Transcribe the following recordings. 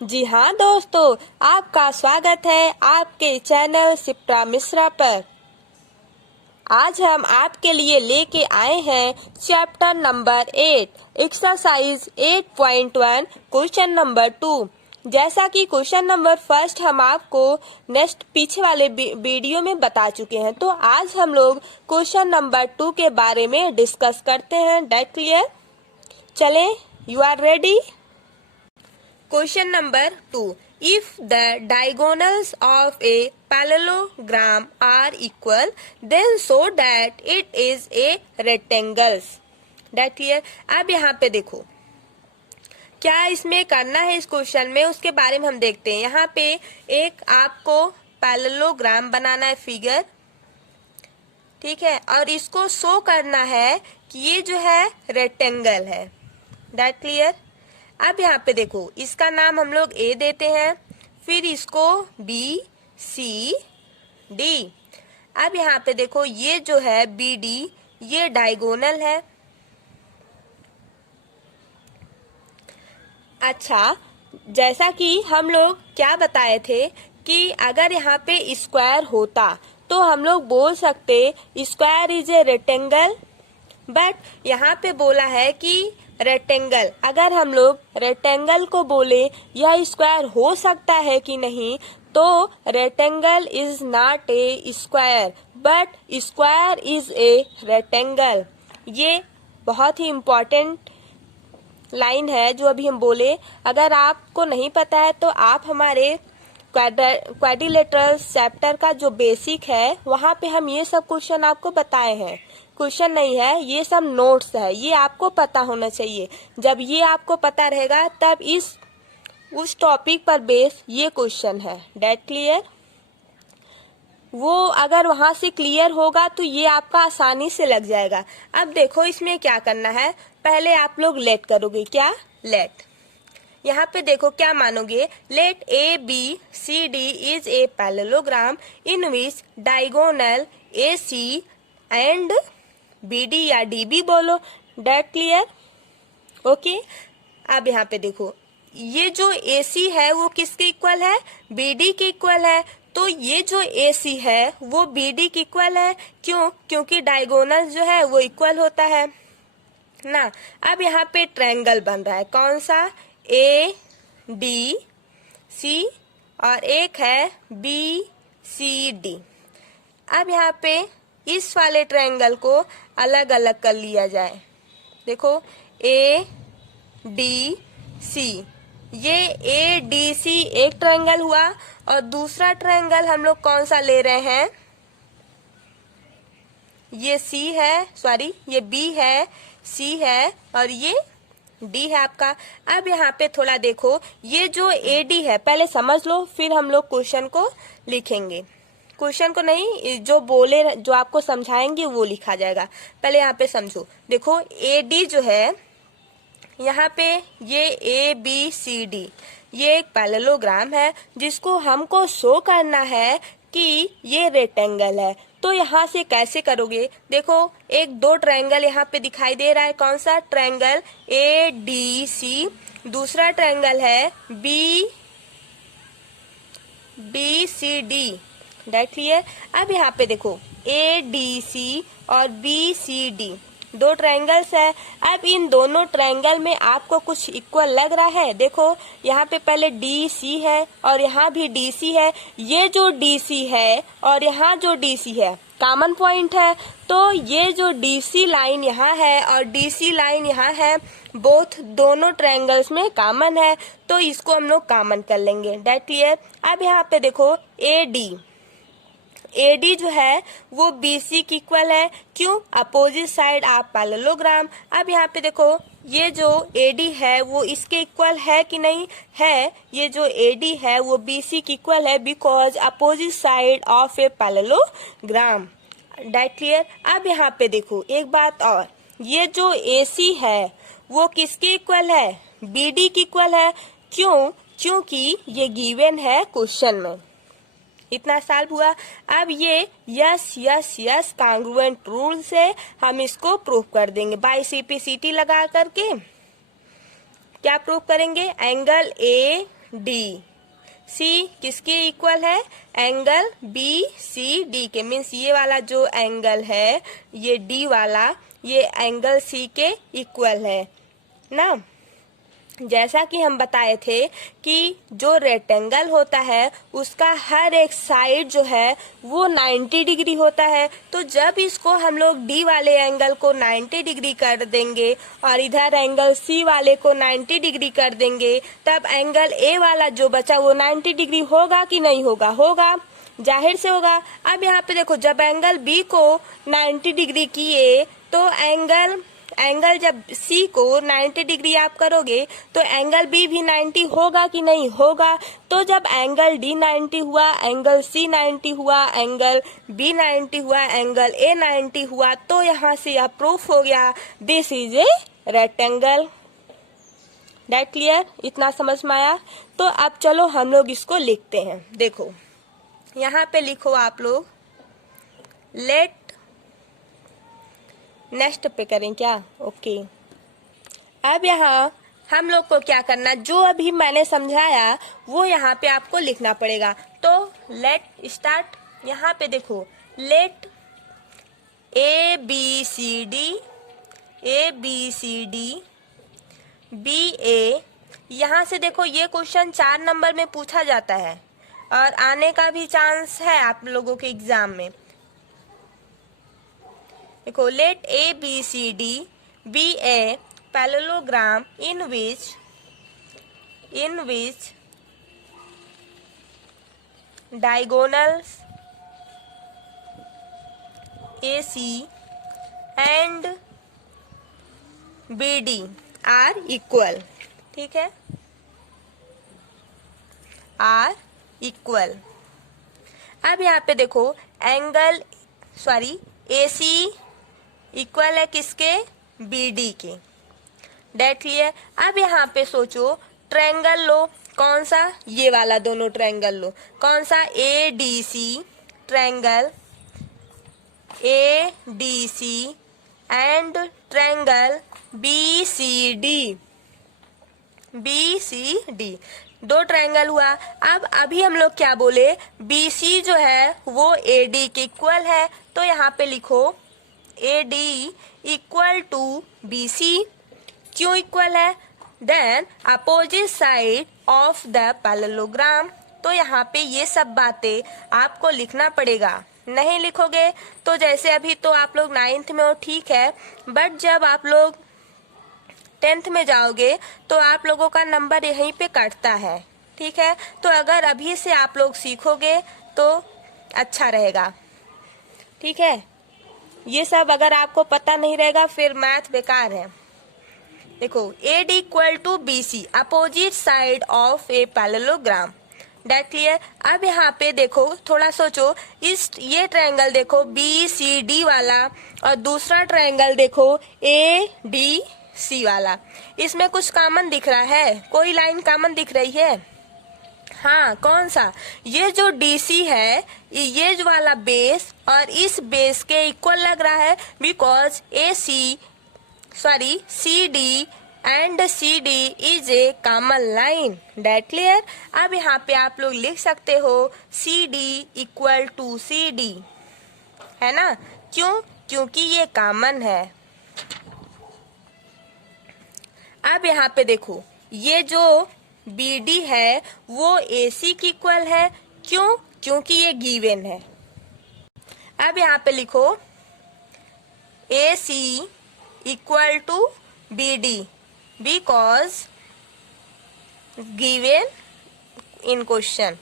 जी हाँ दोस्तों, आपका स्वागत है आपके चैनल सिप्रा मिश्रा पर। आज हम आपके लिए लेके आए हैं chapter number 8 exercise 8.1 question number 2। जैसा कि क्वेश्चन नंबर फर्स्ट हम आपको नेक्स्ट पीछे वाले वीडियो में बता चुके हैं, तो आज हम लोग क्वेश्चन नंबर 2 के बारे में डिस्कस करते हैं। Date clear? चलें, you are ready? Question number 2. If the diagonals of a parallelogram are equal, then show that it is a rectangle. That clear? अब यहाँ पे देखो क्या इसमें करना है इस क्वेश्चन में, उसके बारे में हम देखते हैं। यहाँ पे एक आपको पैरेललोग्राम बनाना है फिगर, ठीक है, और इसको शो करना है कि ये जो है रेक्टेंगल है। That clear? अब यहाँ पे देखो इसका नाम हम लोग ए देते हैं, फिर इसको बी सी डी। अब यहाँ पे देखो ये जो है बी डी ये डायगोनल है। अच्छा, जैसा कि हम लोग क्या बताए थे कि अगर यहाँ पे स्क्वायर होता तो हम लोग बोल सकते square is a rectangle, but यहाँ पे बोला है कि रेक्टेंगल। अगर हम लोग रेक्टेंगल को बोले यह स्क्वायर हो सकता है कि नहीं, तो rectangle is not a square but square is a rectangle. ये बहुत ही इम्पोर्टेंट लाइन है जो अभी हम बोले। अगर आपको नहीं पता है तो आप हमारे क्वाड्रिलेटरल चैप्टर का जो बेसिक है वहाँ पे हम ये सब क्वेश्चन आपको बताए हैं। क्वेश्चन नहीं है, ये सब नोट्स है, ये आपको पता होना चाहिए। जब ये आपको पता रहेगा तब उस टॉपिक पर बेस ये क्वेश्चन है। That clear? वो अगर वहां से क्लियर होगा तो ये आपका आसानी से लग जाएगा। अब देखो इसमें क्या करना है, पहले आप लोग लेट करोगे। क्या? लेट। यहाँ पे देखो क्या मानोगे, let A B C D is a parallelogram in which diagonal A C and B D या डी बी बोलो। That clear? ओके। अब यहाँ पे देखो ये जो ए सी है वो किसके इक्वल है? बी डी के इक्वल है। तो ये जो ए सी है वो बी डी के इक्वल है। क्यों? क्योंकि डायगोनल जो है वो इक्वल होता है ना। अब यहाँ पे ट्रायंगल बन रहा है, कौन सा? ए डी सी और एक है बी सी डी। अब यहाँ पे इस वाले ट्रायंगल को अलग अलग कर लिया जाए। देखो ए डी सी, ये ए डी सी एक ट्रायंगल हुआ और दूसरा ट्रायंगल हम लोग कौन सा ले रहे हैं? ये सी है, सॉरी ये बी है, सी है और ये डी है आपका। अब यहाँ पे थोड़ा देखो ये जो ए डी है पहले समझ लो, फिर हम लोग क्वेश्चन को लिखेंगे। क्वेश्चन को नहीं, जो बोले जो आपको समझाएंगे वो लिखा जाएगा। पहले यहाँ पे समझो। देखो ए डी जो है यहाँ पे ये ए बी सी डी ये एक पैरेललोग्राम है जिसको हमको शो करना है कि ये रेक्टेंगल है। तो यहाँ से कैसे करोगे? देखो एक दो ट्रायंगल यहाँ पे दिखाई दे रहा है, कौन सा? ट्रायंगल ए डी सी, दूसरा ट्रायंगल है B C D. That clear? अब यहाँ पे देखो ए डी सी और बी सी डी दो ट्रायंगल्स है। अब इन दोनों ट्रायंगल में आपको कुछ इक्वल लग रहा है। देखो यहाँ पे पहले डी सी है और यहाँ भी डी सी है। ये जो डी सी है और यहाँ जो डी सी है कॉमन पॉइंट है, तो ये जो डी सी लाइन यहाँ है और डी सी लाइन यहाँ है, बोथ दोनों ट्रायंगल्स में कॉमन है, तो इसको हम लोग कॉमन कर लेंगे। That clear? अब यहाँ पे देखो ए डी जो है वो बी सी की इक्वल है। क्यों? Opposite side of parallelogram. अब यहाँ पे देखो ये जो ए डी है वो इसके इक्वल है कि नहीं है? ये जो ए डी है वो बी सी की इक्वल है because opposite side of a parallelogram. That clear? अब यहाँ पे देखो एक बात और, ये जो ए सी है वो किसके इक्वल है? बी डी की इक्वल है। क्यों? क्योंकि ये गिवन है क्वेश्चन में। इतना सॉल्व हुआ। अब ये यस कांग्रुएंट रूल से हम इसको प्रूफ कर देंगे बाय सीपीसीटी लगा करके। क्या प्रूफ करेंगे? Angle A D. सी किसके इक्वल है? एंगल बी सी डी के, मीन्स ये वाला जो एंगल है ये डी वाला, ये एंगल सी के इक्वल है ना। जैसा कि हम बताए थे कि जो रेक्टेंगल होता है उसका हर एक साइड जो है वो 90 डिग्री होता है। तो जब इसको हम लोग डी वाले एंगल को 90 डिग्री कर देंगे और इधर एंगल सी वाले को 90 डिग्री कर देंगे, तब एंगल ए वाला जो बचा वो 90 डिग्री होगा कि नहीं होगा? होगा, जाहिर से होगा। अब यहाँ पे देखो, जब एंगल बी को 90 डिग्री किए तो एंगल जब सी को 90 डिग्री आप करोगे तो एंगल बी भी 90 होगा कि नहीं? होगा। तो जब एंगल डी 90 हुआ, एंगल सी 90 हुआ, एंगल बी 90 हुआ, एंगल ए 90 हुआ, तो यहाँ से यह प्रूफ हो गया this is a rectangle. That clear? इतना समझ में आया? तो अब चलो हम लोग इसको लिखते हैं। देखो यहाँ पे लिखो आप लोग, लेट, नेक्स्ट पे करें क्या? ओके। अब यहाँ हम लोग को क्या करना, जो अभी मैंने समझाया वो यहाँ पे आपको लिखना पड़ेगा। तो लेट स्टार्ट। यहाँ पे देखो, let A B C D be a. यहाँ से देखो ये क्वेश्चन 4 नंबर में पूछा जाता है और आने का भी चांस है आप लोगों के एग्जाम में। देखो, let A B C D be a parallelogram in which diagonals AC and BD are equal। ठीक है, आर इक्वल। अब यहाँ पे देखो, एंगल AC इक्वल है किसके? BD के। That clear? अब यहाँ पे सोचो, ट्रायंगल लो, कौन सा? ये वाला, दोनों ट्रायंगल लो। कौन सा? ADC triangle, ADC and triangle BCD। दो ट्रायंगल हुआ। अब अभी हम लोग क्या बोले, BC जो है वो AD के इक्वल है, तो यहाँ पे लिखो AD इक्वल टू BC। क्यों इक्वल है? Then opposite side of the parallelogram. तो यहाँ पे ये सब बातें आपको लिखना पड़ेगा। नहीं लिखोगे तो जैसे अभी तो आप लोग 9th में हो, ठीक है, बट जब आप लोग 10th में जाओगे तो आप लोगों का नंबर यहीं पे कटता है। ठीक है, तो अगर अभी से आप लोग सीखोगे तो अच्छा रहेगा। ठीक है, ये सब अगर आपको पता नहीं रहेगा फिर मैथ बेकार है। देखो, AD equal to BC opposite side of a parallelogram. That clear? अब यहाँ पे देखो, थोड़ा सोचो, ये ट्रायंगल देखो BCD वाला और दूसरा ट्रायंगल देखो ADC वाला। इसमें कुछ कॉमन दिख रहा है? कोई लाइन कॉमन दिख रही है? हाँ, कौन सा? ये जो DC है, ये जो वाला बेस और इस बेस के इक्वल लग रहा है, because CD and CD is a common line. That clear? अब यहाँ पे आप लोग लिख सकते हो CD इक्वल टू CD, है ना? क्यों? क्योंकि ये कॉमन है। अब यहाँ पे देखो, ये जो BD है वो AC की इक्वल है। क्यों? क्योंकि ये गिवन है। अब यहाँ पे लिखो AC equal to BD because given in question.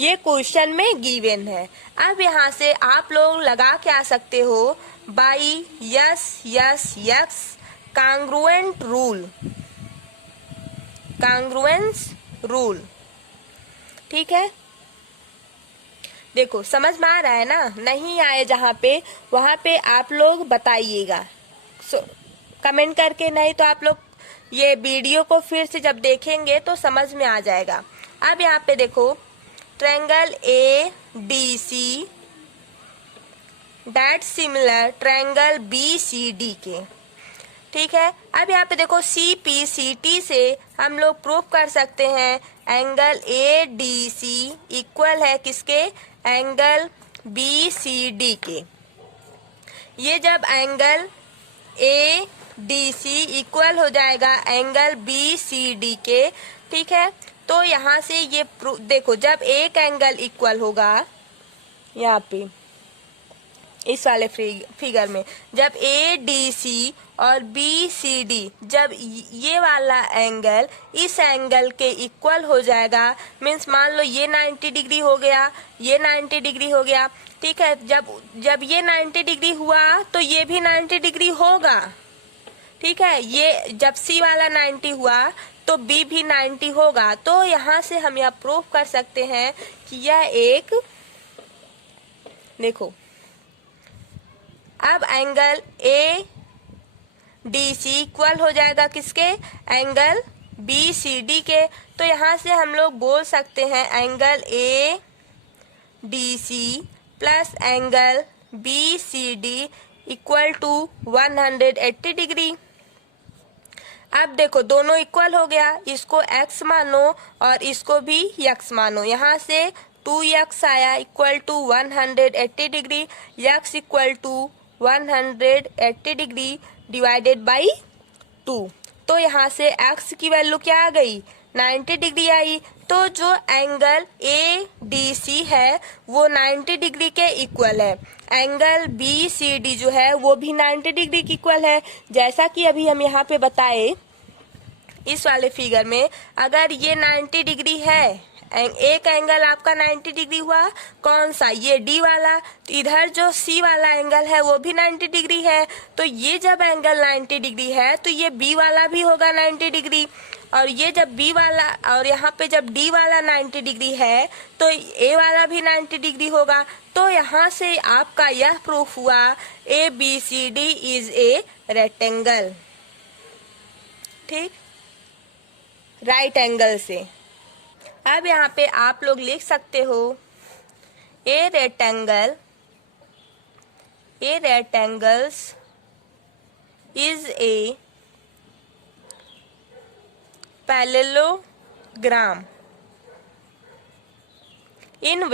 ये क्वेश्चन में गिवन है। अब यहाँ से आप लोग लगा के आ सकते हो बाई यस कांग्रुएंस रूल। ठीक है, देखो समझ में आ रहा है ना? नहीं आए जहाँ पे, वहाँ पे आप लोग बताइएगा कमेंट करके, नहीं तो आप लोग ये वीडियो को फिर से जब देखेंगे तो समझ में आ जाएगा। अब यहाँ पे देखो, triangle ADC that similar triangle BCD के। ठीक है, अब यहाँ पे देखो CPCT से हम लोग प्रूव कर सकते हैं angle A D C equal है किसके, एंगल बी सी डी के। ये जब angle A D C equal हो जाएगा एंगल बी सी डी के, ठीक है, तो यहाँ से ये देखो जब एक एंगल इक्वल होगा, यहाँ पे इस वाले फिगर में जब ए डी सी और बी सी डी जब ये वाला एंगल इस एंगल के इक्वल हो जाएगा, मीन्स मान लो ये 90 डिग्री हो गया, ये 90 डिग्री हो गया, ठीक है, जब ये 90 डिग्री हुआ तो ये भी 90 डिग्री होगा, ठीक है, ये जब सी वाला 90 हुआ तो बी भी 90 होगा। तो यहाँ से हम यह प्रूव कर सकते हैं कि यह एक, देखो अब angle A D C equal हो जाएगा किसके, एंगल बी सी डी के। तो यहाँ से हम लोग बोल सकते हैं angle A D C plus angle B C D equal to 180 degree. अब देखो दोनों इक्वल हो गया, इसको x मानो और इसको भी x मानो, यहाँ से 2x आया equal to 180 degree, x equal to 180 degree divided by 2। तो यहाँ से x की वैल्यू क्या आ गई, 90 डिग्री आई। तो जो एंगल ए डी सी है वो 90 डिग्री के इक्वल है, एंगल बी सी डी जो है वो भी 90 डिग्री के इक्वल है। जैसा कि अभी हम यहाँ पे बताए इस वाले फिगर में, अगर ये 90 डिग्री है, एक एंगल आपका 90 डिग्री हुआ, कौन सा, ये डी वाला, तो इधर जो सी वाला एंगल है वो भी 90 डिग्री है। तो ये जब एंगल 90 डिग्री है तो ये बी वाला भी होगा 90 डिग्री, और ये जब बी वाला, और यहाँ पे जब डी वाला 90 डिग्री है तो ए वाला भी 90 डिग्री होगा। तो यहाँ से आपका यह प्रूफ हुआ A B C D is a rectangle, ठीक, राइट एंगल से। अब यहाँ पे आप लोग लिख सकते हो a rectangles is a parallelogram in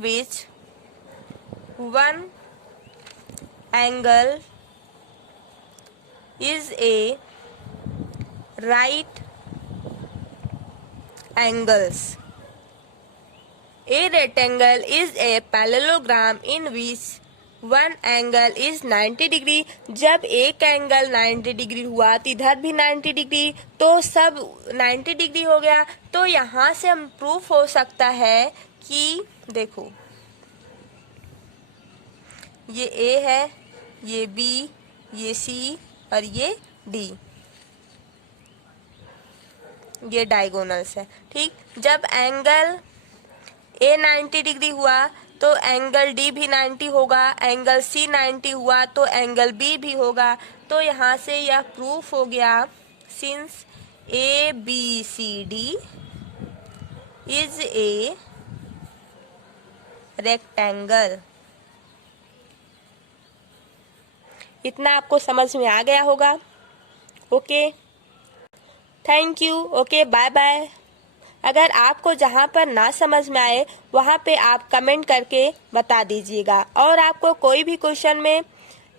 which one angle is a right angles. A rectangle is a parallelogram in which one angle is 90 degree. जब एक एंगल 90 डिग्री हुआ तो इधर भी 90 डिग्री, तो सब 90 डिग्री हो गया। तो यहाँ से हम प्रूफ हो सकता है कि देखो ये ए है, ये बी, ये सी और ये डी, ये डायगोनल्स है, ठीक। जब एंगल ए 90 डिग्री हुआ तो एंगल डी भी 90 होगा, एंगल सी 90 हुआ तो एंगल बी भी होगा। तो यहाँ से यह प्रूफ हो गया, since A B C D is a rectangle. इतना आपको समझ में आ गया होगा। Okay, thank you. Okay, bye bye. अगर आपको जहाँ पर ना समझ में आए वहाँ पे आप कमेंट करके बता दीजिएगा, और आपको कोई भी क्वेश्चन में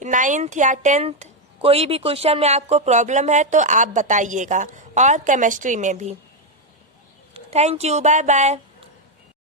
9th या 10th कोई भी क्वेश्चन में आपको प्रॉब्लम है तो आप बताइएगा, और केमिस्ट्री में भी। Thank you, bye bye.